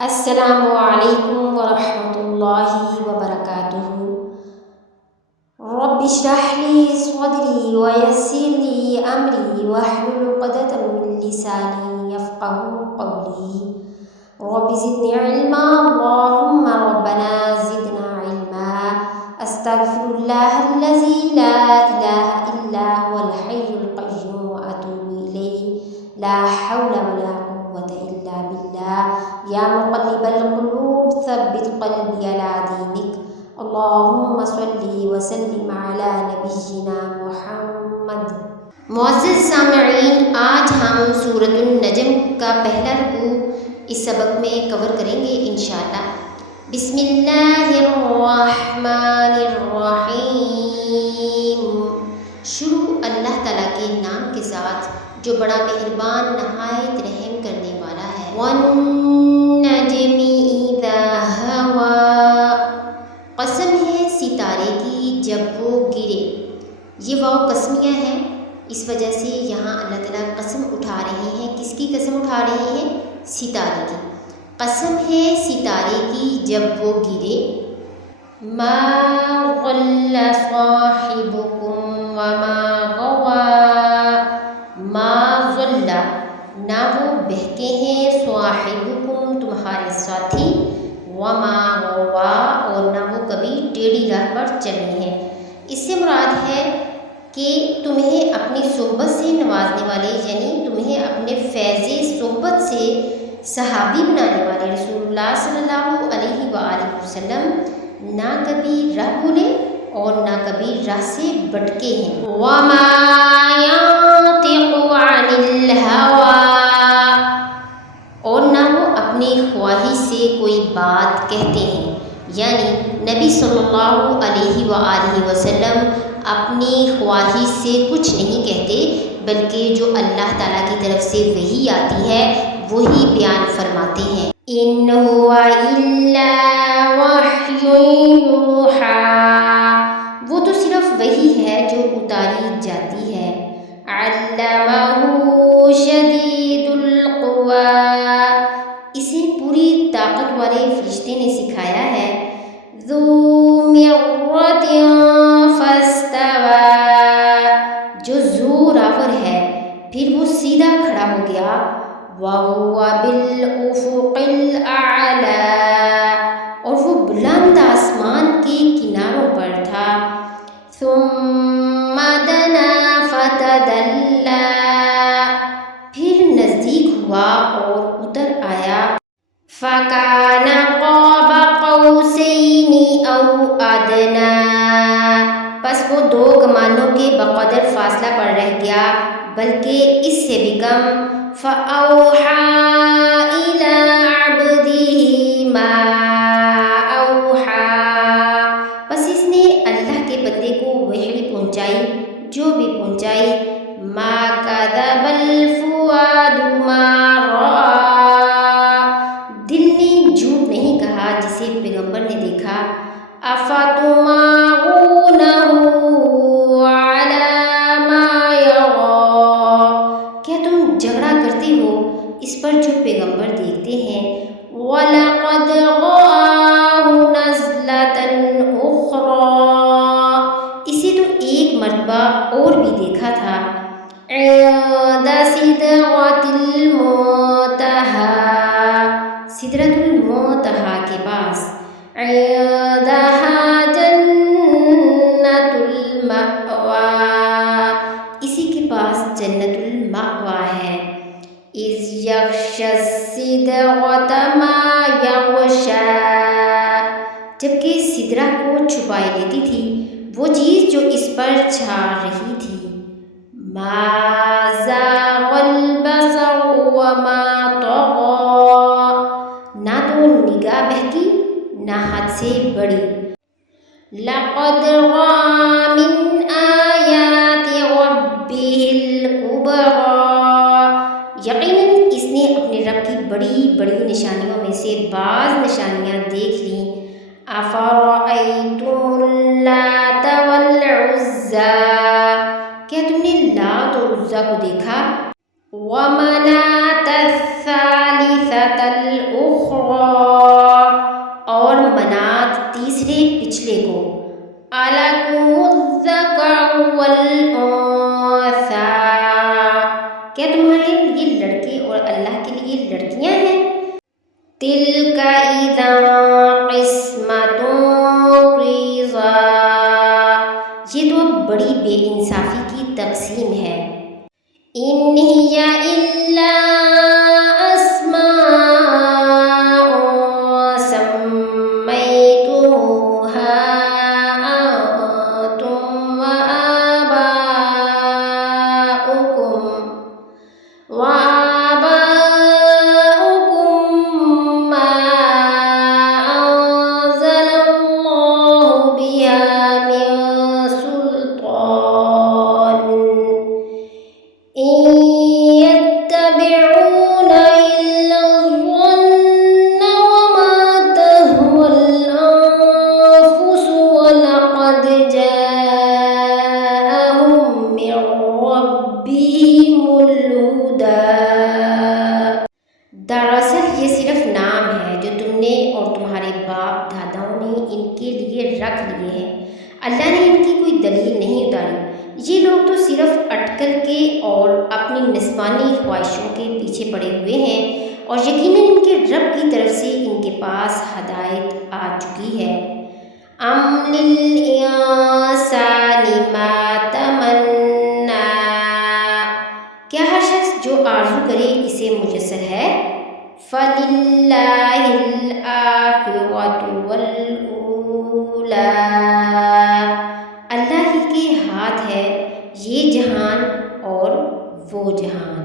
السلام علیکم ورحمۃ اللہ وبرکاتہ۔ رب اشرح لی صدری ویسر لی امری واحلل عقدۃ من لسانی یفقہوا قولی۔ رب زدنی علما اللہم ربنا زدنا علما۔ استغفر اللہ الذی لا الہ الا هو الحی القیوم واتوب الیہ لا حول ولا قوة الا باللہ۔ یا مقلب القلوب ثبت قلبی علی دینک۔ اللہم صلی وسلم علی نبینا محمد۔ معزز سامعین، آج ہم سورۃ النجم کا پہلا رکوع اس سبق میں کور کریں گے انشاءاللہ۔ بسم اللہ الرحمن الرحیم۔ شروع اللہ تعالیٰ کے نام کے ساتھ جو بڑا مہربان نہایت رحم کرنے والا ہے۔ وَالنَّجْمِ إِذَا هَوَىٰ، قسم ہے ستارے کی جب وہ گرے۔ یہ واو قسمیہ ہے، اس وجہ سے یہاں اللہ تعالیٰ قسم اٹھا رہے ہیں۔ کس کی قسم اٹھا رہے ہیں؟ ستارے کی۔ قسم ہے ستارے کی جب وہ گرے۔ مَا ضَلَّ صَاحِبُكُمْ وَمَا غَوَىٰ، مَا ضَلَّ، نہ وہ بہکے ہیں، صاحبکم تمہارے ساتھی، وما غوا، اور نہ وہ کبھی ٹیڑھی راہ پر چلے ہیں۔ اس سے مراد ہے کہ تمہیں اپنی صحبت سے نوازنے والے، یعنی تمہیں اپنے فیض صحبت سے صحابی بنانے والے رسول اللہ صلی اللہ علیہ وآلہ وسلم نہ کبھی راہ بھولے اور نہ کبھی راہ سے بھٹکے ہیں۔ وما ينطق عن الهوى، اور نہ وہ اپنی خواہش سے کوئی بات کہتے ہیں، یعنی نبی صلی اللہ علیہ وآلہ وسلم اپنی خواہش سے کچھ نہیں کہتے، بلکہ جو اللہ تعالیٰ کی طرف سے وحی آتی ہے وہی بیان فرماتے ہیں۔ ان هو الا وحی یوحی، وہ تو صرف وحی ہے جو اتاری جاتی ہے۔ علمہ شدید القویٰ، اسے پوری طاقت والے فرشتے نے سکھایا ہے۔ ذو مرۃ فاستویٰ، جو زور آور ہے پھر وہ سیدھا کھڑا ہو گیا۔ وَهُوَ بِالْأُفُقِ الْأَعْلَىٰ، اور وہ بلند آسمان کے کناروں پر تھا۔ ثُمَّ دَنَا فَتَدَلَّىٰ، پھر نزدیک ہوا اور اتر آیا۔ فَكَانَ قَابَ قَوْسَيْنِ أَوْ أَدْنَىٰ، پس وہ دو کمانوں کے بقدر فاصلہ پر رہ گیا، بلکہ اس سے بھی کم۔ فَأَوْحَىٰ إِلَىٰ عَبْدِهِ مَا أَوْحَىٰ، پس اس نے اللہ کے بندے کو وحی پہنچائی جو بھی پہنچائی۔ مَا كَذَبَ الْفُؤَادُ مَا رَأَىٰ، دل نے جھوٹ نہیں کہا جسے پیغمبر نے دیکھا۔ أَفَتُمَارُونَهُ عَلَىٰ مَا يَرَىٰ، کیا تم جھگڑا کرتے ہو اس پر جو پیغمبر دیکھتے ہیں۔ وَلَقَدْ رَآهُ نَزْلَةً أُخْرَىٰ، اسے تو ایک مرتبہ اور بھی دیکھا تھا۔ عِندَ سِدْرَةِ الْمُنتَہىٰ، سدرۃ المنتہیٰ کے پاس۔ عِندَہَا جَنَّةُ الْمَأْوَىٰ، اسی کے پاس جنت المأویٰ ہے۔ إِذْ يَغْشَى السِّدْرَةَ مَا يَغْشَىٰ، جبکہ سدرہ کو چھپائے لیتی تھی وہ چیز جو اس پر چھا رہی تھی۔ مَا زَاغَ الْبَصَرُ وَمَا طَغَىٰ، نہ تو نگاہ بہکی نہ حد سے بڑی۔ لَقَدْ رَأَىٰ مِنْ آیَاتِ رَبِّهِ الْكُبْرَىٰ، یقیناً اس نے اپنے رب کی بڑی بڑی نشانیوں میں سے بعض نشانیاں دیکھ لیں۔ أَفَرَأَيْتُمُ اللَّاتَ وَالْعُزَّىٰ، کیا تم نے لات اور عزیٰ کو دیکھا۔ وَمَنَاةَ الثَّالِثَةَ الْأُخْرَىٰ، الأخرى، اور منات تیسرے پچھلے کو، أَلَكُمُ الذَّكَرُ وَالْأُنثَى، کیا تمہارے لیے لڑکے اور اللہ کے لیے لڑکیاں ہیں؟ تِلْكَ إِذًا قِسْمَةٌ ضِیزَى، یہ تو اب بڑی بے انصافی کی تقسیم ہے۔ إِنْ هِيَ إِلَّا أَسْمَاءٌ سَمَّيْتُمُوهَا أَنْتُمْ وَآبَاؤُكُمْ مَا أَنزَلَ اللَّهُ بِهَا مِنْ سُلْطَانٍ إِنْ يَتَّبِعُونَ إِلَّا الظَّنَّ وَمَا تَهْوَى الْأَنفُسُ وَلَقَدْ جَاءَهُمْ مِنْ رَبِّهِمُ الْهُدَى۔ دراصل یہ صرف نام ہے جو تم نے اور تمہارے باپ داداؤں نے ان کے لیے رکھ لیے ہیں، اللہ نے ان کی کوئی دلیل نہیں اتاری۔ یہ لوگ تو صرف اٹکل کے اور اپنی نسوانی خواہشوں کے پیچھے پڑے ہوئے ہیں، اور یقیناً ان کے رب کی طرف سے ان کے پاس ہدایت آ چکی ہے۔ أَمْ لِلْإِنسَانِ مَا تَمَنَّى، کیا ہر شخص جو آرزو کرے اسے میسر ہے؟ فَلِلَّهِ الْآخِرَةُ وَالْأُولَى، اللہ ہی کے ہاتھ ہے یہ جہان اور وہ جہان۔